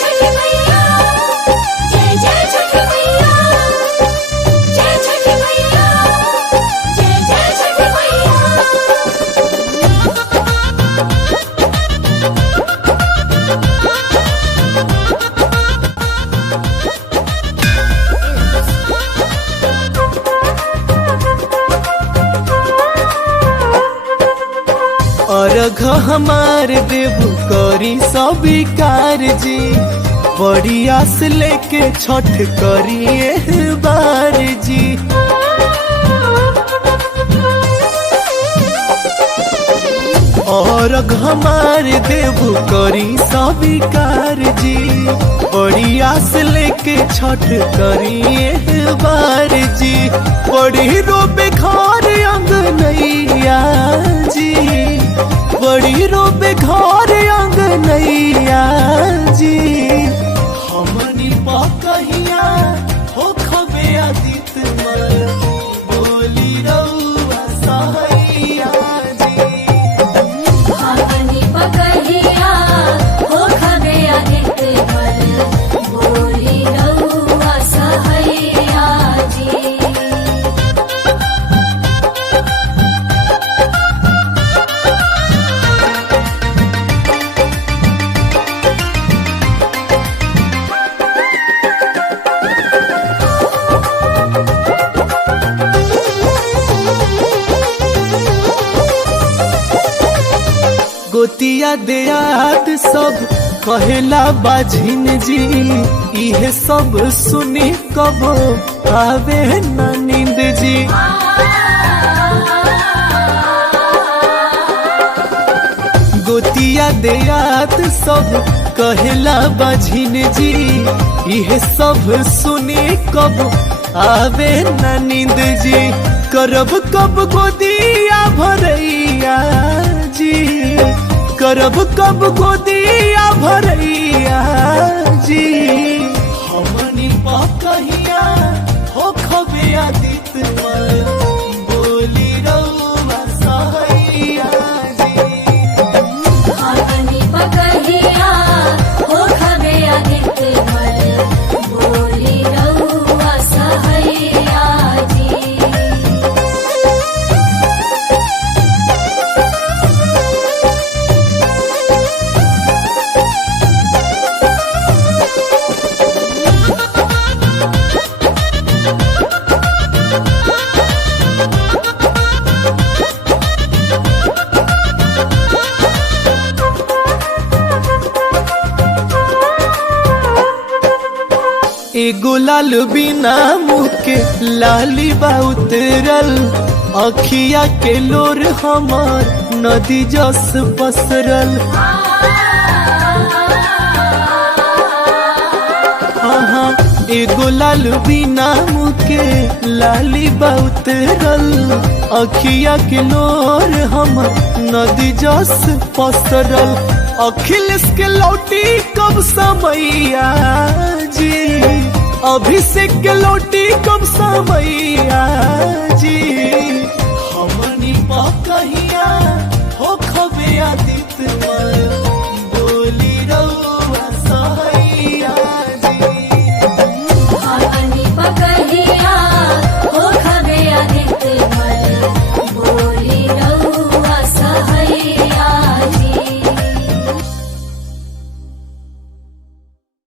छठी मैया, जय जय छठी मैया, जय छठी मैया, जय जय छठी मैया। अर्घ हमार देवु करी स्वीकार जी, बड़ी आस लेके छठ करिए बार जी। अर्घ हमार देवु करी स्वीकार जी, बड़ी आस लेके छठ करिए बार जी। बड़ी रोबे घर अंगनैया जी, बड़ी रोबे घर अंगनैया जी। हमनी पकहिया हो खबे आदित मल, बोली रउआ सहैया जी। हमनी पकहिया हो खबे आदित मल, बोली रउआ सहैया जी। गोतिया देयात सब कहेला बाझिन जी, इहे सब सुनी कबो आवे न नींद जी। गोतिया देयात सब कहेला बाझिन जी, इहे सब सुनी कबो आवे न नींद जी। करब कब गोदिया भरैया जी, करब कब गोदिया भरैया जी। हमनी पकहिया हो खबे आदित मल, बोली रउआ सहैया जी। हमनी पकहिया हो खबे आदित मल, बोली रउआ सहैया जी। एगो लाल बिना मुँह के लाली बा उतरल, अखिया के लोर हमार नदी जस पसरल। हाँ, एगो लाल बिना मुँह के लाली बा उतरल, अखिया के लोर हमार नदी जस पसरल। अखिलेश के लौटी कब समैया जी, अभिषेक के लौटी कब समैया जी। हमनी पकहिया हो खबे आदित मल,